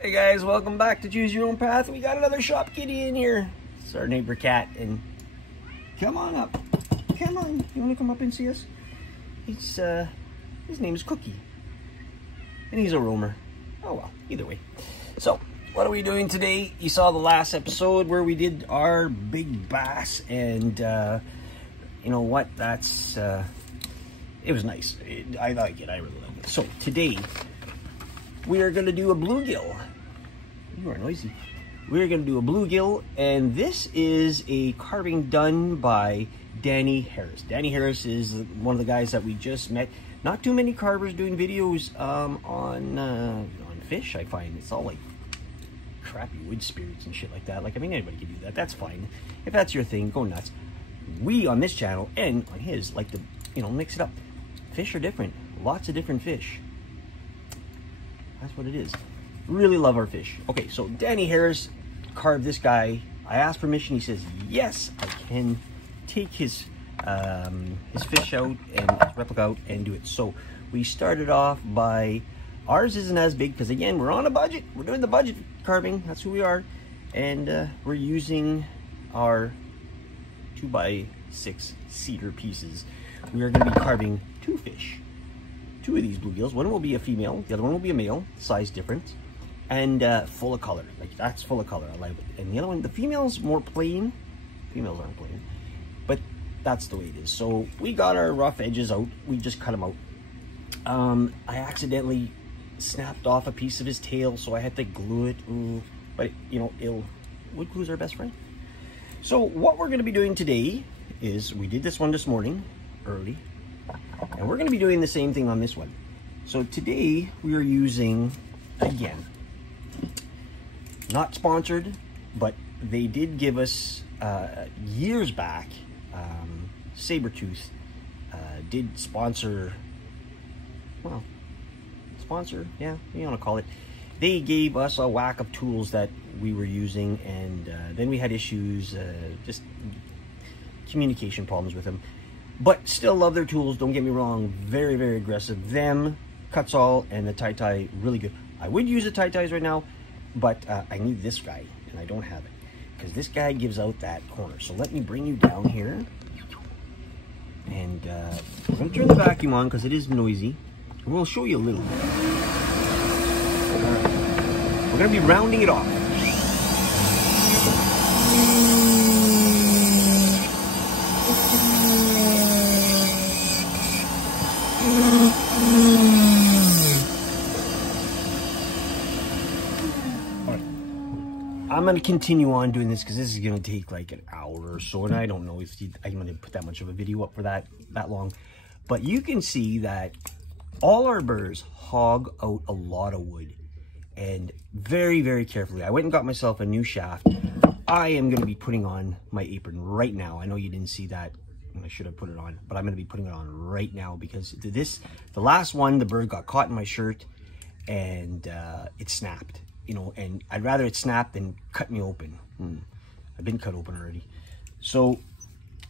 Hey guys, welcome back to Choose Your Own Path. We got another shop kitty in here. It's our neighbor cat, and come on up. Come on, you want to come up and see us? His name is Cookie, and he's a roamer. Oh well, either way. So, what are we doing today? You saw the last episode where we did our big bass, and you know what? It was nice. I like it. I really like it. So today we are going to do a bluegill. You are noisy. We're going to do a bluegill, and this is a carving done by Danny Harris. Danny Harris is one of the guys that we just met. Not too many carvers doing videos on fish, I find. It's all like crappy wood spirits and shit like that. Like, I mean, anybody can do that. That's fine. If that's your thing, go nuts. We, on this channel, and on his, like to, you know, mix it up. Fish are different. Lots of different fish. That's what it is. Really love our fish. Okay, so Danny Harris carved this guy. I asked permission. He says, yes, I can take his fish out and his replica out and do it. So we started off by, ours isn't as big because, again, we're on a budget. We're doing the budget carving. That's who we are. And we're using our 2x6 cedar pieces. We are going to be carving two fish. Two of these bluegills. One will be a female, the other one will be a male, size difference, and full of color. Like, that's full of color. I like it. And the other one, the female's more plain. Females aren't plain, but that's the way it is. So we got our rough edges out. We just cut them out. I accidentally snapped off a piece of his tail, so I had to glue it. Ooh. But you know, wood glue's our best friend. So what we're going to be doing today is, we did this one this morning early, and we're going to be doing the same thing on this one. So today we are using, again, not sponsored, but they did give us years back, Sabertooth did sponsor, well, yeah, you want to call it. They gave us a whack of tools that we were using, and then we had issues, just communication problems with them. But still love their tools, don't get me wrong. Very, very aggressive. Them, Cuts All, and the tie, really good. I would use the ties right now, but I need this guy, and I don't have it. Because this guy gives out that corner. So let me bring you down here. And we're going to turn the vacuum on because it is noisy. And we'll show you a little bit. We're going to be rounding it off. I'm going to continue on doing this because this is going to take like an hour or so, and I don't know if I'm going to put that much of a video up for that long. But you can see that all our burrs hog out a lot of wood, and very, very carefully. I went and got myself a new shaft. I am going to be putting on my apron right now. I know you didn't see that, and I should have put it on, but I'm going to be putting it on right now because the last one, the bird got caught in my shirt, and it snapped. You know, and I'd rather it snap than cut me open. I've been cut open already. So,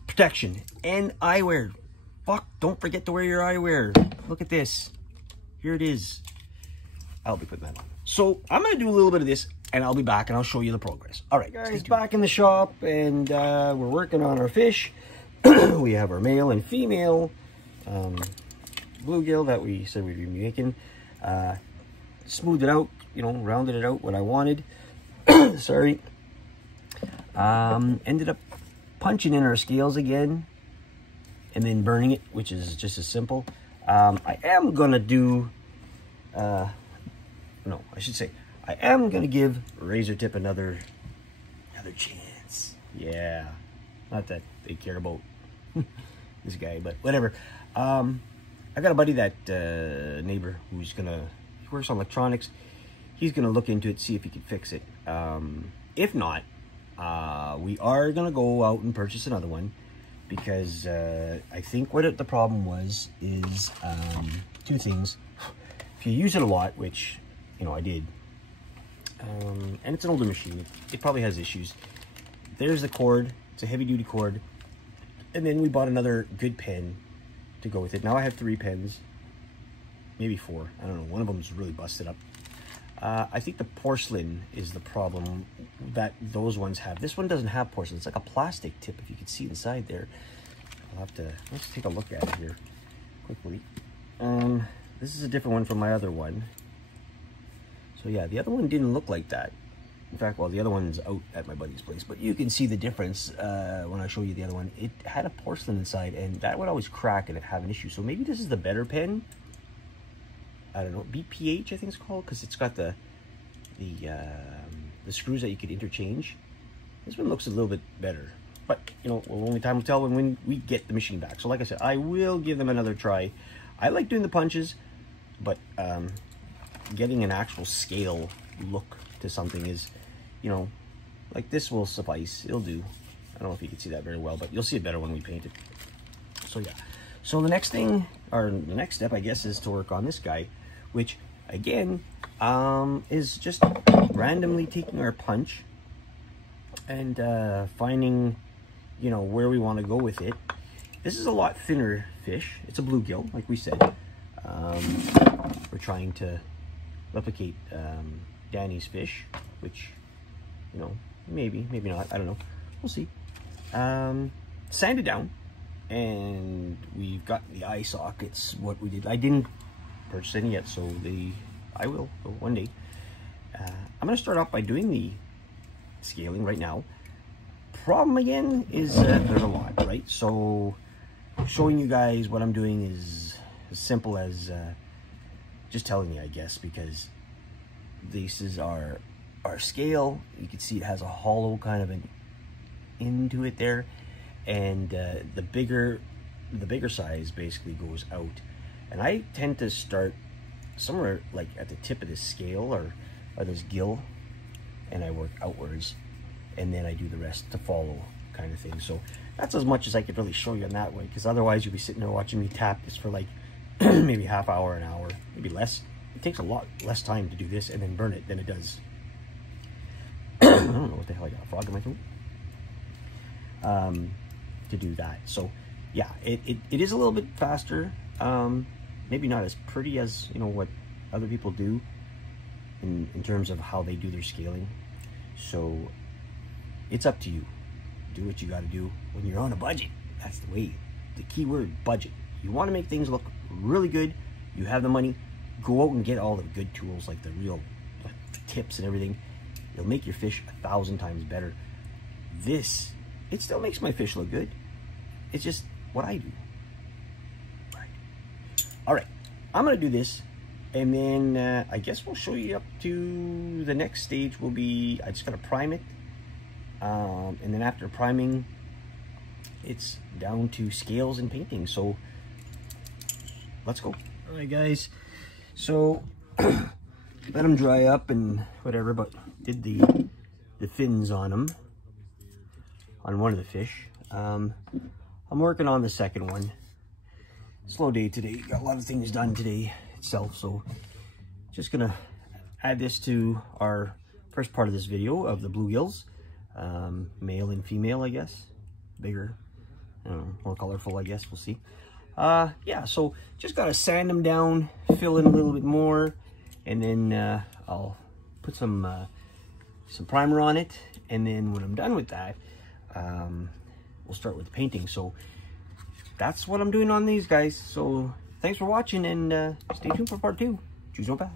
protection and eyewear. Fuck, don't forget to wear your eyewear. Look at this. Here it is. I'll be putting that on. So, I'm going to do a little bit of this, and I'll be back, and I'll show you the progress. All right, guys, back in the shop, and we're working on our fish. We have our male and female bluegill that we said we'd be making. Smoothed it out. You know, rounded it out what I wanted. Sorry. Ended up punching in our scales again and then burning it, which is just as simple. I am gonna do I am gonna give Razor Tip another chance. Yeah, not that they care about this guy, but whatever. I got a buddy, that neighbor, who's he works on electronics. He's going to look into it, see if he can fix it. If not, we are going to go out and purchase another one, because I think what the problem was is two things. If you use it a lot, which, you know, I did, and it's an older machine, it probably has issues. There's the cord. It's a heavy-duty cord. And then we bought another good pen to go with it. Now I have 3 pens, maybe 4. I don't know. One of them is really busted up. I think the porcelain is the problem that those ones have. This one doesn't have porcelain. It's like a plastic tip, if you can see inside there. I'll have to, let's take a look at it here quickly. This is a different one from my other one. So yeah, the other one didn't look like that. In fact, well, the other one's out at my buddy's place, but you can see the difference when I show you the other one. It had a porcelain inside, and that would always crack and have an issue. So maybe this is the better pen. I don't know, BPH I think it's called, because it's got the screws that you could interchange. This one looks a little bit better, but you know, only time will tell when we get the machine back. So like I said, I will give them another try. I like doing the punches, but getting an actual scale look to something is, you know, like this will suffice. It'll do. I don't know if you can see that very well, but you'll see it better when we paint it. So yeah. So the next thing, or the next step, I guess, is to work on this guy, which again is just randomly taking our punch and finding, you know, where we want to go with it. This is a lot thinner fish. It's a bluegill, like we said. We're trying to replicate Danny's fish, which, you know, maybe not, I don't know, we'll see. Sanded down, and we've got the eye sockets. What we did, I didn't purchase any yet, so I will one day. I'm gonna start off by doing the scaling right now. Problem again is there's a lot, right? So showing you guys what I'm doing is as simple as just telling you, I guess, because this is our scale. You can see it has a hollow kind of an into it there, and the bigger size basically goes out, and I tend to start somewhere like at the tip of this scale or this gill, and I work outwards, and then I do the rest to follow, kind of thing. So that's as much as I could really show you in that way, because otherwise you'll be sitting there watching me tap this for like maybe half hour, an hour, maybe less. It takes a lot less time to do this and then burn it than it does. I don't know what the hell, I got a frog in my throat. To do that. So yeah, it is a little bit faster. Maybe not as pretty as, you know, what other people do in terms of how they do their scaling. So it's up to you. Do what you got to do when you're on a budget. That's the way. The key word, budget. You want to make things look really good. You have the money. Go out and get all the good tools, like the real tips and everything. It'll make your fish 1,000 times better. This, it still makes my fish look good. It's just what I do. All right, I'm gonna do this, and then I guess we'll show you up to the next stage. Will be, I just gotta prime it, and then after priming, it's down to scales and painting. So let's go. All right, guys. So let them dry up and whatever, but did the fins on them, on one of the fish. I'm working on the second one. Slow day today, got a lot of things done today itself, so just gonna add this to our first part of this video of the bluegills. Male and female, I guess. Bigger, I don't know, more colorful, I guess, we'll see. Yeah, so just gotta sand them down, fill in a little bit more, and then I'll put some primer on it, and then when I'm done with that, we'll start with the painting. So that's what I'm doing on these guys. So thanks for watching, and stay tuned for part 2. Choose no bad.